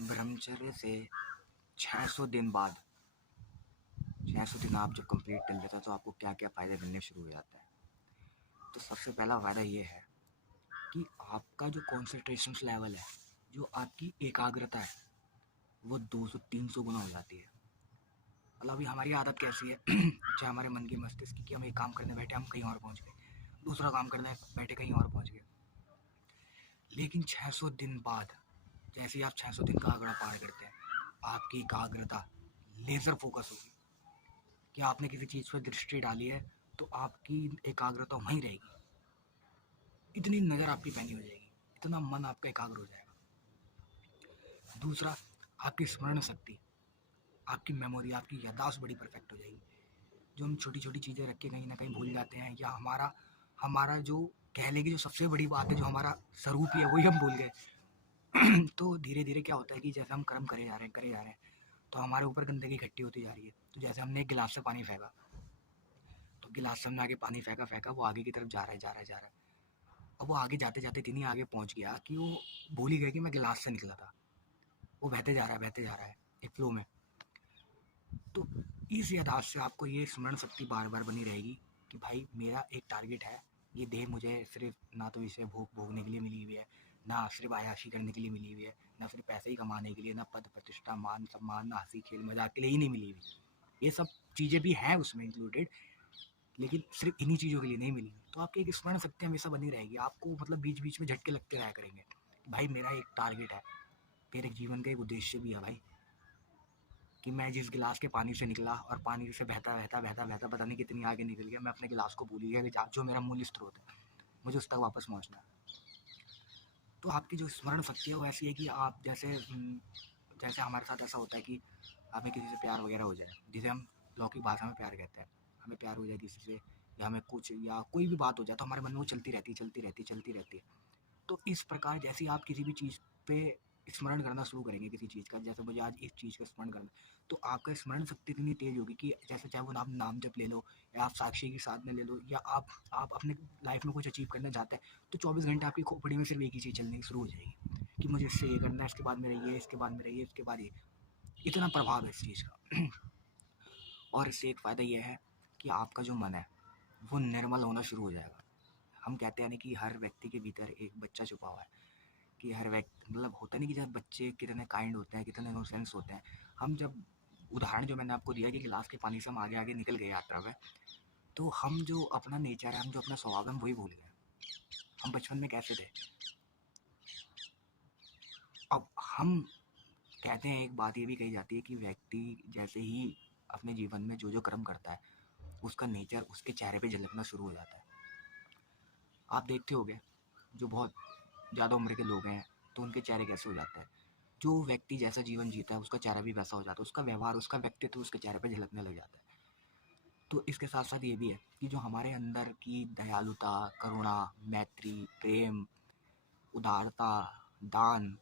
ब्रह्मचर्य से 600 दिन बाद 600 दिन आप जब कंप्लीट कर लेते हो तो आपको क्या क्या फ़ायदे मिलने शुरू हो जाते हैं। तो सबसे पहला फ़ायदा ये है कि आपका जो कॉन्सेंट्रेशन लेवल है, जो आपकी एकाग्रता है, वो 200-300 गुना हो जाती है। मतलब अभी हमारी आदत कैसी है चाहे हमारे मन की मस्तिष्क की, कि हम एक काम करने बैठे हम कहीं और पहुंच गए, दूसरा काम करने बैठे कहीं और पहुंच गए। लेकिन 600 दिन बाद जैसे ही आप 600 दिन का आंकड़ा पार करते हैं, आपकी एकाग्रता लेज़र फोकस होगी कि आपने किसी चीज़ पर दृष्टि डाली है तो आपकी एकाग्रता वहीं रहेगी। इतनी नज़र आपकी पैनी हो जाएगी, इतना मन आपका एकाग्र हो जाएगा। दूसरा, आपकी स्मरण शक्ति, आपकी मेमोरी, आपकी याददाश्त बड़ी परफेक्ट हो जाएगी। जो हम छोटी छोटी चीज़ें रख के कहीं ना कहीं भूल जाते हैं, या हमारा हमारा जो कह लेगी जो सबसे बड़ी बात है, जो हमारा स्वरूप ही है, वही हम भूल गए। तो धीरे धीरे क्या होता है कि जैसे हम कर्म करे जा रहे हैं तो हमारे ऊपर गंदगी इकट्ठी होती जा रही है। तो जैसे हमने एक गिलास से पानी फेंका, तो गिलास से हमने आगे पानी फेंका फेंका वो आगे की तरफ जा रहा है जा रहा है जा रहा है। अब वो आगे जाते जाते इतनी आगे पहुंच गया कि वो भूल ही गया कि मैं गिलास से निकला था। वो बहते जा रहा है एक फ्लो में। तो इस यादाश्त से आपको ये स्मरण शक्ति बार बार बनी रहेगी कि भाई मेरा एक टारगेट है, ये देह मुझे सिर्फ ना तो इसे भोगने के लिए मिली हुई है, ना सिर्फ आयाशी करने के लिए मिली हुई है, ना सिर्फ पैसे ही कमाने के लिए, ना पद प्रतिष्ठा मान सम्मान, ना हंसी खेल मजाक के लिए ही नहीं मिली हुई। ये सब चीज़ें भी हैं उसमें इंक्लूडेड, लेकिन सिर्फ इन्हीं चीज़ों के लिए नहीं मिली। तो आपकी एक स्मरण शक्ति हमेशा बनी रहेगी। आपको मतलब बीच बीच में झटके लगते रहा करेंगे, भाई मेरा एक टारगेट है, मेरे जीवन का एक उद्देश्य भी है भाई, कि मैं जिस गिलास के पानी से निकला और पानी से बहता बहता बहता बहता पता नहीं कितनी आगे निकल गया, मैं अपने गिलास को भूल गया कि जो मेरा मूल स्रोत है, मुझे उस तक वापस पहुँचना है। तो आपकी जो स्मरण शक्ति है वो ऐसी है कि आप जैसे हमारे साथ ऐसा होता है कि हमें किसी से प्यार वगैरह हो जाए, जिसे हम लौकिक भाषा में प्यार कहते हैं। हमें प्यार हो जाए किसी से, या हमें कुछ या कोई भी बात हो जाए, तो हमारे मन में वो चलती रहती है। तो इस प्रकार जैसे आप किसी भी चीज़ पे स्मरण करना शुरू करेंगे, किसी चीज़ का, जैसे मुझे आज इस चीज़ का स्मरण करना, तो आपका स्मरण शक्ति इतनी तेज होगी कि जैसे चाहे वो नाम जप ले लो, या आप साक्षी की साधना ले लो, या आप अपने लाइफ में कुछ अचीव करना चाहते हैं, तो 24 घंटे आपकी खोपड़ी में सिर्फ एक ही चीज़ चलनी शुरू हो जाएगी कि मुझे इससे ये करना है, इसके बाद मेरा ये, इसके बाद मेरा ये, इसके बाद ये। इतना प्रभाव है इस चीज़ का। और इससे एक फ़ायदा यह है कि आपका जो मन है वो निर्मल होना शुरू हो जाएगा। हम कहते हैं ना कि हर व्यक्ति के भीतर एक बच्चा छुपा हुआ है, कि हर व्यक्ति मतलब होता नहीं कि जब बच्चे कितने काइंड होते हैं, कितने इनोसेंस होते हैं। हम जब उदाहरण जो मैंने आपको दिया कि गिलास के पानी से हम आगे आगे निकल गए यात्रा में, तो हम जो अपना नेचर है, हम जो अपना स्वभाव है, हम वही भूल गए। हम बचपन में कैसे थे। अब हम कहते हैं, एक बात ये भी कही जाती है कि व्यक्ति जैसे ही अपने जीवन में जो जो कर्म करता है, उसका नेचर उसके चेहरे पे झलकना शुरू हो जाता है। आप देखते होगे जो बहुत ज़्यादा उम्र के लोग हैं तो उनके चेहरे कैसे हो जाते हैं। जो व्यक्ति जैसा जीवन जीता है उसका चेहरा भी वैसा हो जाता है, उसका व्यवहार, उसका व्यक्तित्व उसके चेहरे पे झलकने लग जाता है। तो इसके साथ साथ ये भी है कि जो हमारे अंदर की दयालुता, करुणा, मैत्री, प्रेम, उदारता, दान,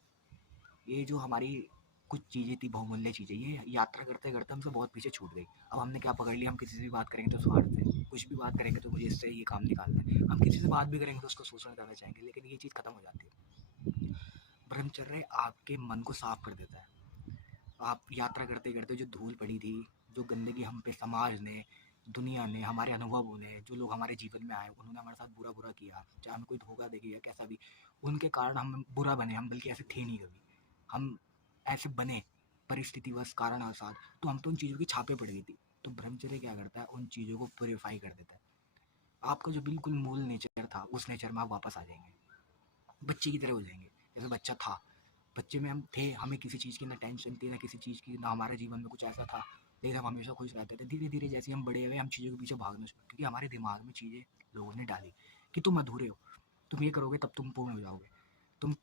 ये जो हमारी कुछ चीज़ें थी, बहुमूल्य चीज़ें, ये यात्रा करते करते हमसे बहुत पीछे छूट गई। अब हमने क्या पकड़ लिया, हम किसी से भी बात करेंगे तो स्वार्थ है, कुछ भी बात करेंगे तो मुझे इससे ये काम निकालना है, हम किसी से बात भी करेंगे तो उसको शोषण करना चाहेंगे, लेकिन ये चीज़ खत्म हो जाती है। ब्रह्मचर्य आपके मन को साफ कर देता है। आप यात्रा करते करते जो धूल पड़ी थी, जो गंदगी हम पे समाज ने, दुनिया ने, हमारे अनुभवों ने, जो लोग हमारे जीवन में आए, उन्होंने हमारे साथ बुरा बुरा किया, चाहे हमें कोई धोखा दे गया, कैसा भी, उनके कारण हम बुरा बने, हम बल्कि ऐसे थे नहीं कभी, हम ऐसे बने परिस्थितिवश कारणासार, तो हम तो उन चीज़ों की छापे पड़ गई थी। तो ब्रह्मचर्य क्या करता है, उन चीज़ों को प्योरीफाई कर देता है। आपका जो बिल्कुल मूल नेचर था, उस नेचर में आप वापस आ जाएंगे, बच्चे की तरह हो जाएंगे जैसे बच्चा था। बच्चे में हम थे, हमें किसी चीज़ की ना टेंशन थी, ना किसी चीज़ की, ना हमारे जीवन में कुछ ऐसा था, लेकिन हम हमेशा खुश रहते थे। धीरे धीरे जैसे हम बड़े हुए, हम चीज़ों के पीछे भागना शुरू, क्योंकि हमारे दिमाग में चीज़ें लोगों ने डाली कि तुम अधूरे हो, तुम ये करोगे तब तुम पूर्ण हो जाओगे, तुम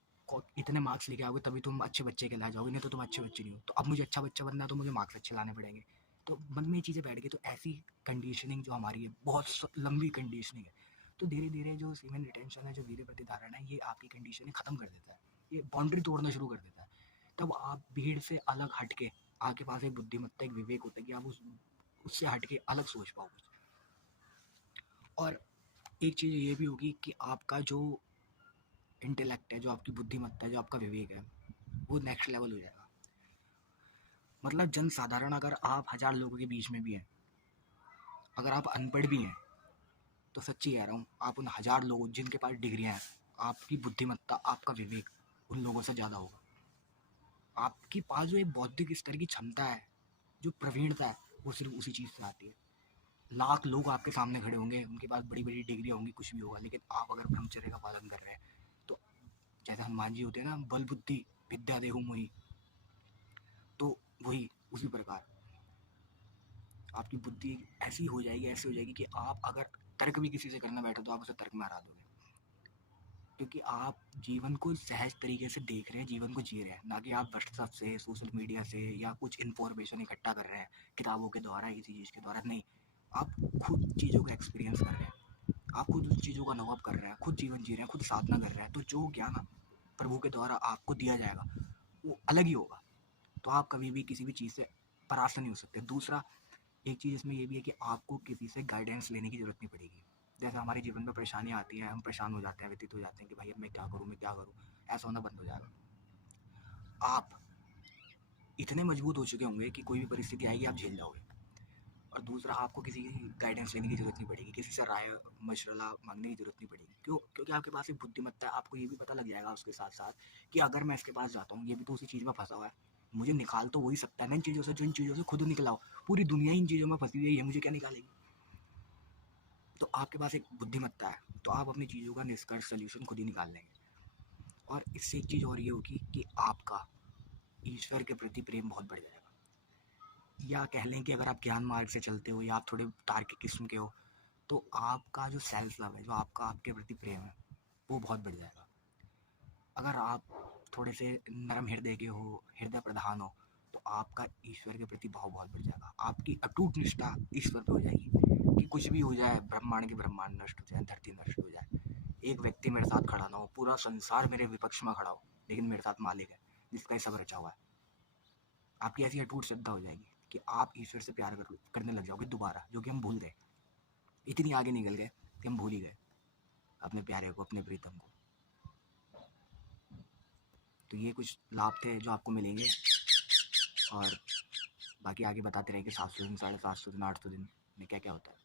इतने मार्क्स लेके आओगे तभी तुम अच्छे बच्चे कहला जाओगे, नहीं तो तुम अच्छे बच्चे नहीं हो। तो अब मुझे अच्छा बच्चा बनना है तो मुझे मार्क्स अच्छे लाने पड़ेंगे। तो मन में ये चीज़ें बैठ गई। तो ऐसी कंडीशनिंग जो हमारी है, बहुत लंबी कंडीशनिंग है। तो धीरे धीरे जो सीमेन रिटेंशन है, जो वीर्य प्रतिधारण है, ये आपकी कंडीशनिंग खत्म कर देता है, ये बाउंड्री तोड़ना शुरू कर देता है। तब आप भीड़ से अलग हट के, आपके पास एक बुद्धिमत्ता, एक विवेक होता है कि आप उससे हट के अलग सोच पाओ कुछ। और एक चीज़ ये भी होगी कि आपका जो इंटेलेक्ट है, जो आपकी बुद्धिमत्ता है, जो आपका विवेक है, वो नेक्स्ट लेवल हो जाएगा। मतलब जन साधारण, अगर आप 1000 लोगों के बीच में भी हैं, अगर आप अनपढ़ भी हैं, तो सच्ची कह रहा हूँ, आप उन 1000 लोगों जिनके पास डिग्रियाँ हैं, आपकी बुद्धिमत्ता, आपका विवेक उन लोगों से ज़्यादा होगा। आपके पास जो एक बौद्धिक स्तर की क्षमता है, जो प्रवीणता है, वो सिर्फ उसी चीज़ से आती है। लाख लोग आपके सामने खड़े होंगे, उनके पास बड़ी बड़ी डिग्रियाँ होंगी, कुछ भी होगा, लेकिन आप अगर ब्रह्मचर्य का पालन कर रहे हैं, तो जैसे हनुमान जी होते हैं ना, बल बुद्धि विद्या देहु मोहि, तो वही उसी प्रकार आपकी बुद्धि ऐसी हो जाएगी, ऐसी हो जाएगी कि आप अगर तर्क भी किसी से करना बैठे तो आप उसे तर्क में हरा दोगे, क्योंकि आप जीवन को सहज तरीके से देख रहे हैं, जीवन को जी रहे हैं, ना कि आप व्हाट्सएप से, सोशल मीडिया से या कुछ इन्फॉर्मेशन इकट्ठा कर रहे हैं किताबों के द्वारा, किसी चीज़ के द्वारा नहीं। आप खुद चीज़ों को एक्सपीरियंस कर रहे हैं, आप खुद उन चीज़ों का अनुभव कर रहे हैं, खुद जीवन जी रहे हैं, खुद साधना कर रहे हैं, तो जो ज्ञान प्रभु के द्वारा आपको दिया जाएगा वो अलग ही होगा। तो आप कभी भी किसी भी चीज़ से परास्त नहीं हो सकते। दूसरा, एक चीज़ इसमें ये भी है कि आपको किसी से गाइडेंस लेने की ज़रूरत नहीं पड़ेगी। जैसे हमारे जीवन में परेशानियाँ आती हैं, हम परेशान हो जाते हैं, व्यतीत हो जाते हैं कि भाई अब मैं क्या करूँ, मैं क्या करूँ, ऐसा होना बंद हो जाएगा। आप इतने मजबूत हो चुके होंगे कि कोई भी परिस्थिति आएगी आप झेल जाओगे। और दूसरा, आपको किसी की गाइडेंस लेने की ज़रूरत नहीं पड़ेगी, किसी से राय मशवरा मांगने की ज़रूरत नहीं पड़ेगी। क्यों? क्योंकि आपके पास एक बुद्धिमत्ता है, आपको ये भी पता लग जाएगा उसके साथ साथ कि अगर मैं इसके पास जाता हूँ, ये भी तो उसी चीज़ में फंसा हुआ है, मुझे निकाल तो वही सकता है ना इन चीज़ों से, जो इन चीज़ों से खुद निकला हो। पूरी दुनिया इन चीज़ों में फंसी हुई है, मुझे क्या निकालेगी? तो आपके पास एक बुद्धिमत्ता है, तो आप अपनी चीज़ों का निष्कर्ष सोल्यूशन खुद ही निकाल लेंगे। और इससे एक चीज़ और ये होगी कि आपका ईश्वर के प्रति प्रेम बहुत बढ़ जाएगा। या कह लें कि अगर आप ज्ञान मार्ग से चलते हो या आप थोड़े तार्किक किस्म के हो, तो आपका जो सेल्फ लव है, जो आपका आपके प्रति प्रेम है, वो बहुत बढ़ जाएगा। अगर आप थोड़े से नरम हृदय के हो, हृदय प्रधान हो, तो आपका ईश्वर के प्रति भाव बहुत बढ़ जाएगा। आपकी अटूट निष्ठा ईश्वर पे हो जाएगी कि कुछ भी हो जाए, ब्रह्मांड के ब्रह्मांड नष्ट हो जाए, धरती नष्ट हो जाए, एक व्यक्ति मेरे साथ खड़ा ना हो, पूरा संसार मेरे विपक्ष में खड़ा हो, लेकिन मेरे साथ मालिक है जिसका ये सब रचा हुआ है। आपकी ऐसी अटूट श्रद्धा हो जाएगी कि आप ईश्वर से प्यार करने लग जाओगे दोबारा, जो कि हम भूल गए। इतनी आगे निकल गए कि हम भूल ही गए अपने प्यारे को, अपने प्रीतम को। तो ये कुछ लाभ थे जो आपको मिलेंगे, और बाकी आगे बताते रहेंगे 700 दिन, 750 दिन, 800 दिन में क्या क्या होता है।